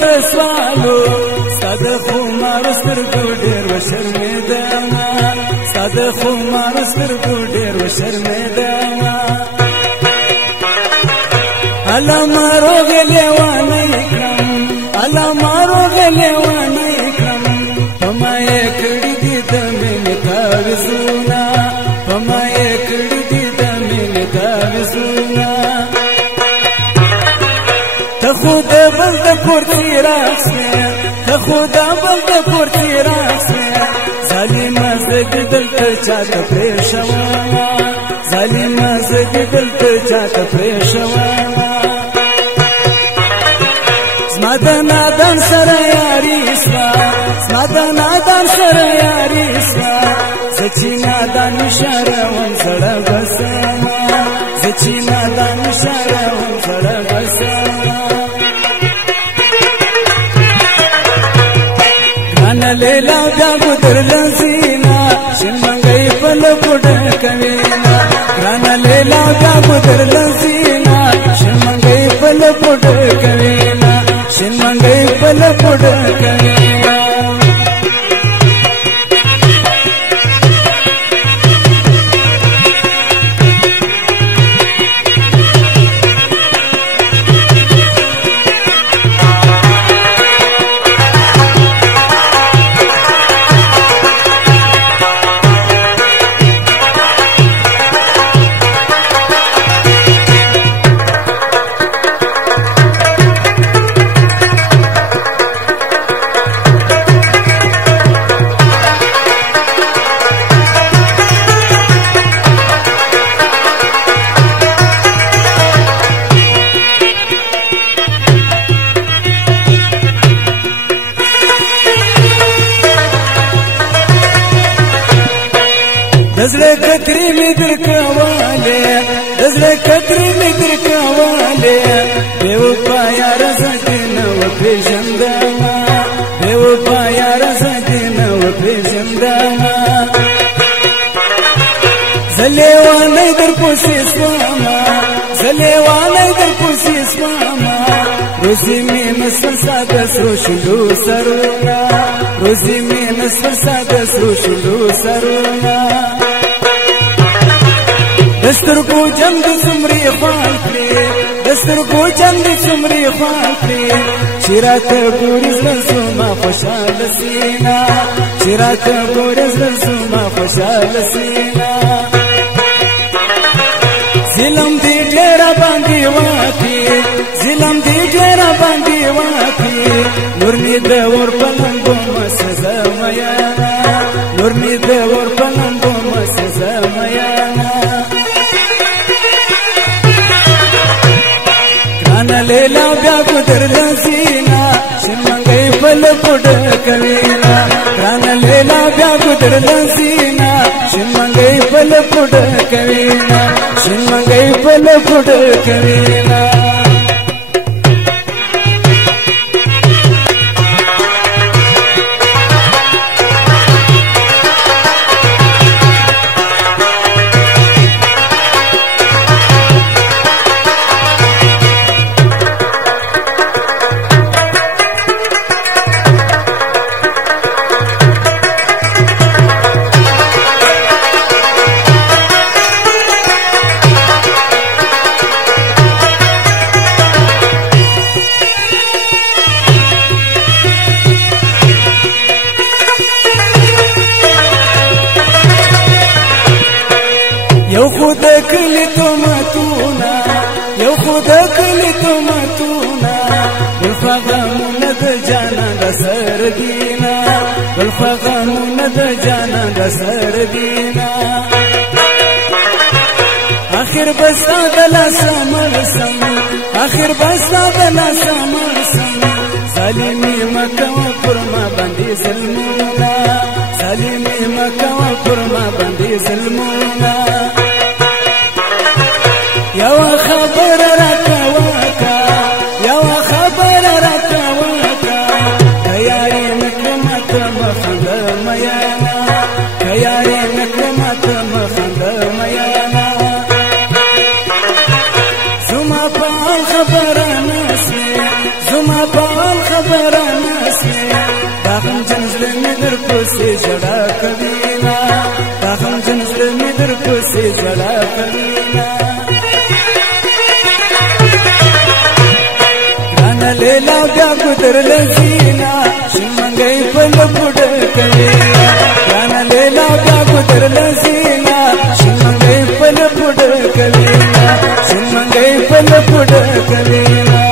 درته سوالو ستا د خمارو سترګو ډېر وشرمېدمه ستا د خمارو سترګو ډېر وشرمېدمه الله ما روغ لیوانی کړم الله ما روغ لیوانی کړم په ما یې کړي دي د مینې تعویضونه په ما یې کړي دي د مینې تعویضونه ته خو د بل د کور څراغ شوې ته خو د بل د کور څراغ شوې ظالمه زه دې دلته چاته پرېښومه ظالمه زه دې دلته چاته پرېښومه زما د نادان سره یاري شوه زما د نادان سره یاري شوه زه چې نادان شروم زړه بسمه زه چې نادان شروم زړه بسمه ګرانه لیلا بیا ګودر لزینا شین منګی په لپو ډکوینا ګرانه لیلا بیا ګودر لزینا شین منګی په لپو ډکوینا شین منګی په لپو ډکوینا دزړه کترې مې درکواله دزړه کترې مې درکواله بے وفا یار زه نه و پیژندما بے وفا یار زه نه و پیژندما زلیوانه در پوسې سوما زلیوانه در پوسې سوما روزي مې نسل ساده سرو شلو سرونه روزي مې نسل ساده سرو شلو سرونه دسترګو جنگ سمري خوان کړې دسترګو جنگ سمري خوان کړې چیرته ګورې زړه زما خوشاله سینا چیرته ګورې زړه زما خوشاله سینا ظلم دې ډېر باندې واکي ظلم دې ډېر باندې واکي نور مې د ور پلنګو مسزه میانا نور مې د ور پلنګو مسزه میانا ګرانه لیلا بیا ګودر لزینا شین منګی په لپو ډکوینا ګرانه لیلا بیا ګودر لزینا شین منګی په لپو ډکوینا شین منګی په لپو ډکوینا یو خود کلی تومتونا یو خود کلی تومتونا بالفغمون د جانا د سرګینا بالفغمون د جانا د سرګینا اخر بستا د لاس مرسم اخر بستا د لاس مرسم ظالمی مکو پر ما باندې ظلمونه ظالمی مکو پر ما باندې ظلمونه یو خبر راکوکا یو خبر راکوکا کیاری نکمت مخند میانا کیاری نکمت مخند میانا زما په خبر نشي زما په بل خبره نسي دا غمجن زړه مې در پسې ژړا کوينا دا غمجن زړه مې در پسې ژړا کوينا ګرانه لیلا بیا ګودر لزینا شمنګي په لپډ کوينا ګرانه لیلا بیا ګودر لزینا شمنګي په لپډ کوينا شمنګي په لپډ کوينا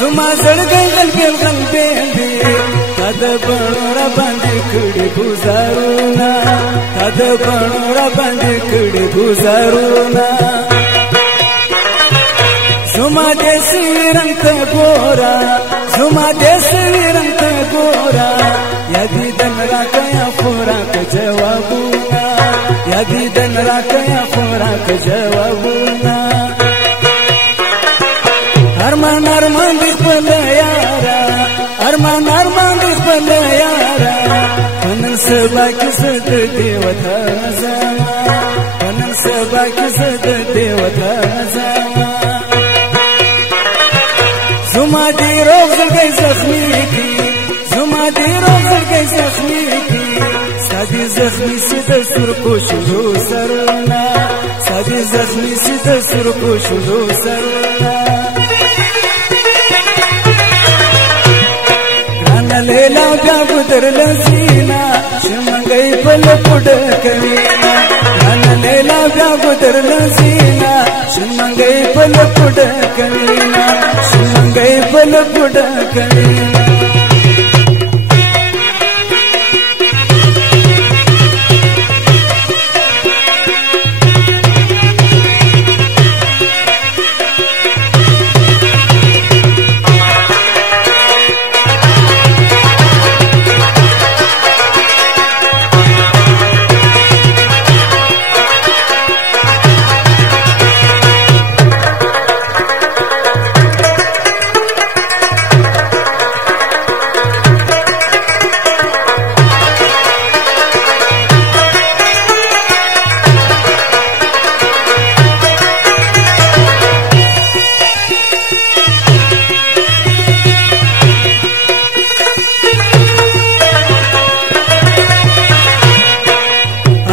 زما زړګي غلبل غلبل دي کد بڼو را باندې کړي گزارونا کد بڼو را باندې کړي گزارونا زما دې سیرن ته ګورا زما دې سیرن ته ګورا یادي دن را کیا خوراک جوابونا یادي دن را کیا خوراک جوابونا ارمان ارمان دی خپل یارا ارمان ارمان دی خپل یارا کنن سبا کې زد دی وطن زما کنن سبا کې زد دی وطن زما زما دی روغ زړګي زخمي کی زما دی روغ زړګي زخمي کی سادي زخمي سید سر کو شلو سرنا سادي زخمي سید سر کو شلو سرنا لیلا بیا ګودر لزینا شمنګي په لپډ کوينا نن لیلا بیا ګودر لزینا شمنګي په لپډ کوينا شمنګي په لپډ کوينا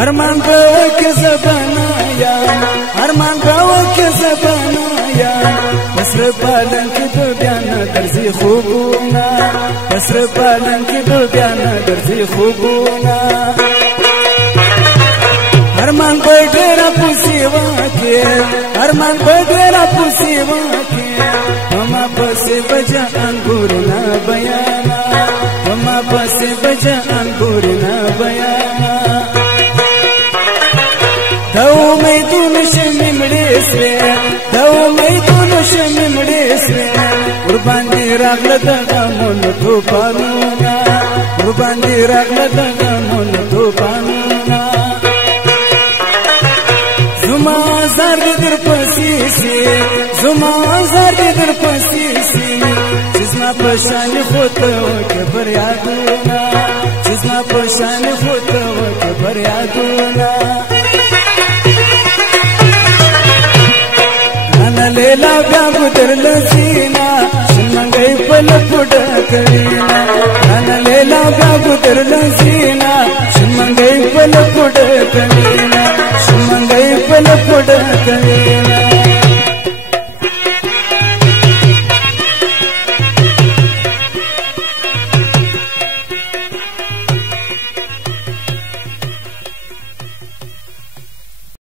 ارمان باو کې زبانایا ارمان باو کې زبانایا بسر پالن کې دو بیان درځي خوبونه بسر پالن کې دو بیان درځي خوبونه ارمان په ډېر پوسیوا کې ارمان په ډېر پوسیوا کې مما پسې بجا انګور نه بیانا مما پسې بجا انګور نه بیانا دو میدون شممړې سره دو میدون شممړې سره قربان دي راغله دغه مون توپانونه قربان دي راغله دغه مون توپانونه زما زار در پسې سي زما زار در پسې سي زما پشان خوته کبر یادونه زما پشان خوته کبر یادونه لیلا بیا ګودر لزینا شمنګي په لپډ کوينا نن لیلا بیا ګودر لزینا شمنګي په لپډ کوينا شمنګي په لپډ کوينا